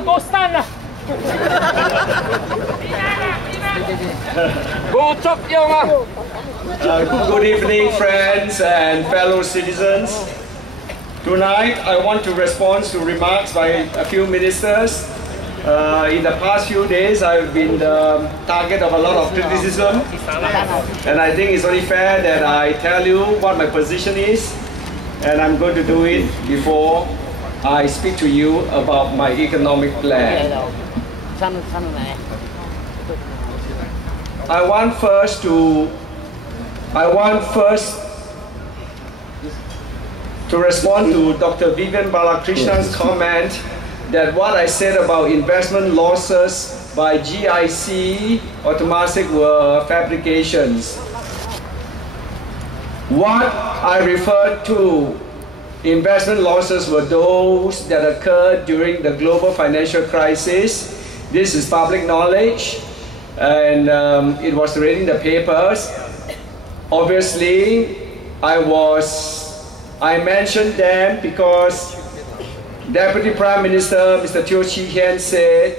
go stand lah. Go chop yong Good evening, friends and fellow citizens. Tonight, I want to respond to remarks by a few ministers. In the past few days, I've been the target of a lot of criticism, and I think it's only fair that I tell you what my position is, and I'm going to do it before I speak to you about my economic plan. I want first to respond to Dr. Vivian Balakrishnan's comment that what I said about investment losses by GIC or Temasek were fabrications. What I referred to investment losses were those that occurred during the global financial crisis. This is public knowledge, and it was read in the papers. Obviously, I mentioned them because Deputy Prime Minister Mr. Teo Chee Hean said,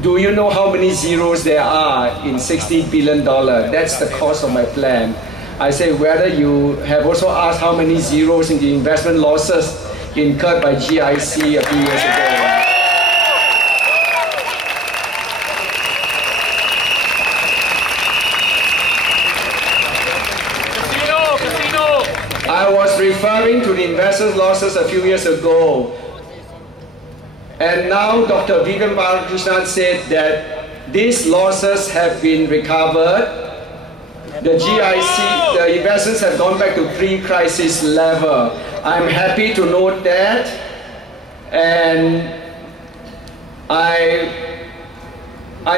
do you know how many zeros there are in $60 billion? That's the cost of my plan. I say whether you have also asked how many zeros in the investment losses incurred by GIC a few years ago. I was referring to the investment losses a few years ago, and now Dr. Vivian Balakrishnan said that these losses have been recovered. The GIC, the investments have gone back to pre-crisis level. I'm happy to note that, and I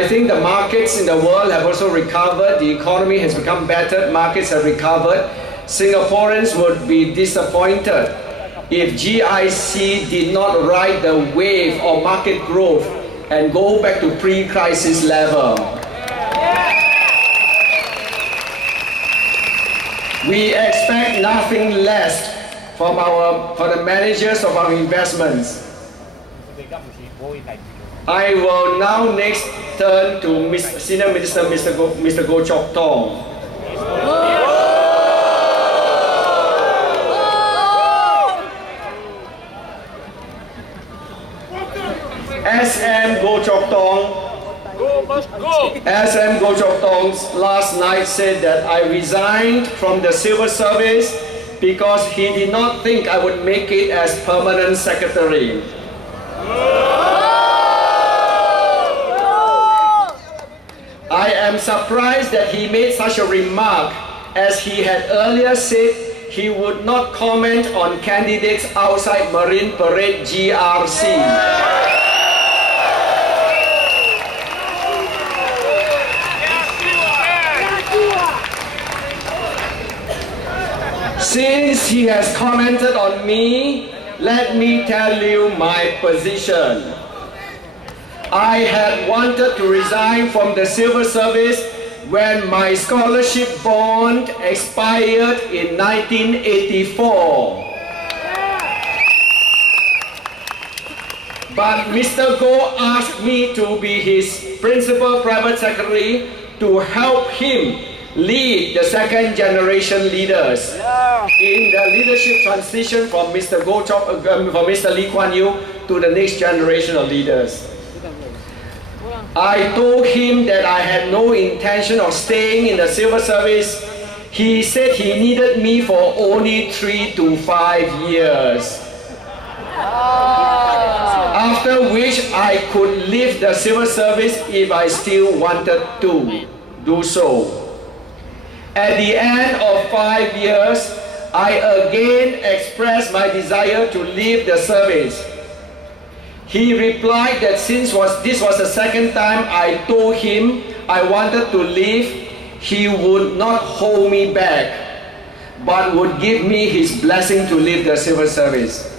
think the markets in the world have also recovered. The economy has become better. Markets have recovered. Singaporeans would be disappointed if GIC did not ride the wave of market growth and go back to pre-crisis level. We expect nothing less from the managers of our investments. I will now next turn to Senior Minister Mr. Goh Chok Tong. SM Goh Chok Tong last night said that I resigned from the civil service because he did not think I would make it as permanent secretary. I am surprised that he made such a remark, as he had earlier said he would not comment on candidates outside Marine Parade GRC. Since he has commented on me, let me tell you my position. I had wanted to resign from the civil service when my scholarship bond expired in 1984. But Mr. Goh asked me to be his principal private secretary to help him lead the second generation leaders in the leadership transition from Mr. Mr. Lee Kuan Yew to the next generation of leaders. I told him that I had no intention of staying in the civil service. He said he needed me for only 3 to 5 years. After which I could leave the civil service if I still wanted to do so. At the end of 5 years, I again expressed my desire to leave the service. He replied that since this was the second time I told him I wanted to leave, he would not hold me back, but would give me his blessing to leave the civil service.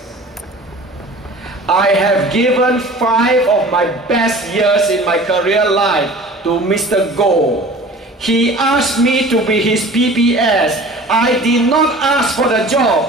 I have given 5 of my best years in my career life to Mr. Goh. He asked me to be his PPS. I did not ask for the job.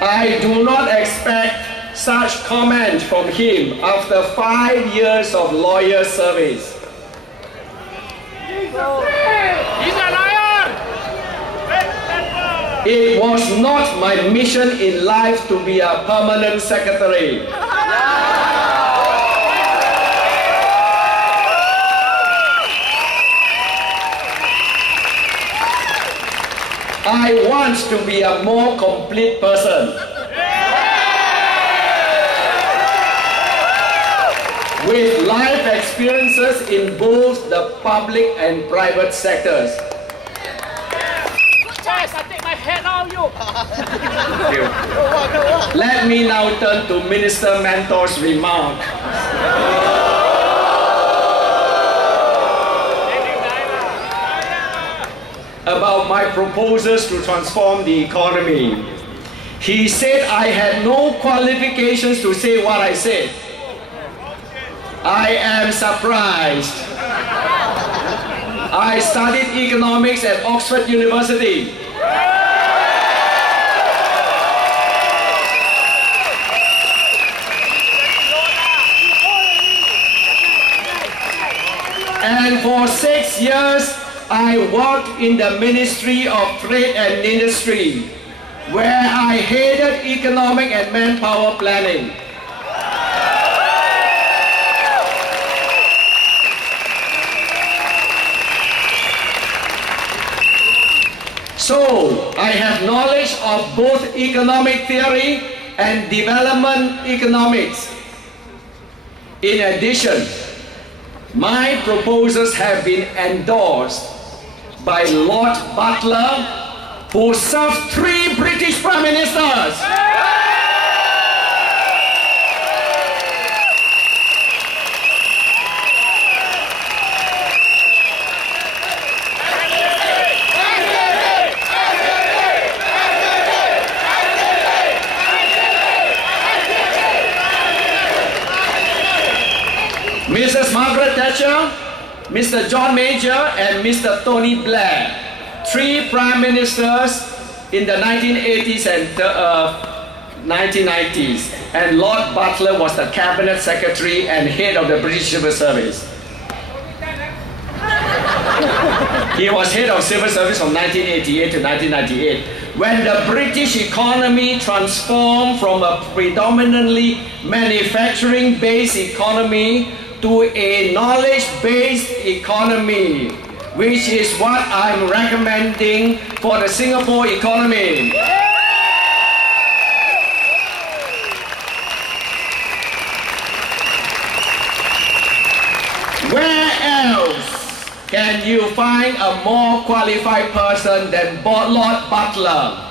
I do not expect such comment from him after 5 years of loyal service. He's a liar! It was not my mission in life to be a permanent secretary. I want to be a more complete person. With life experiences in both the public and private sectors. Yes, I take my head out, you! Thank you. Let me now turn to Minister Mentor's remark. About my proposals to transform the economy. He said I had no qualifications to say what I said. I am surprised. I studied economics at Oxford University. And for 6 years, I worked in the Ministry of Trade and Industry, where I headed economic and manpower planning. So, I have knowledge of both economic theory and development economics. In addition, my proposals have been endorsed by Lord Butler, who served 3 British Prime Ministers. Mrs. Margaret Thatcher, Mr. John Major, and Mr. Tony Blair, 3 prime ministers in the 1980s and 1990s, and Lord Butler was the cabinet secretary and head of the British Civil Service. He was head of civil service from 1988 to 1998, when the British economy transformed from a predominantly manufacturing-based economy to a knowledge-based economy, which is what I'm recommending for the Singapore economy. Where else can you find a more qualified person than Lord Butler?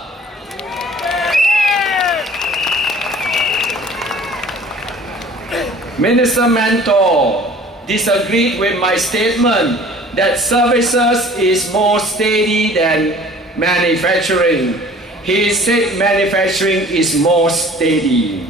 Minister Mentor disagreed with my statement that services is more steady than manufacturing. He said manufacturing is more steady.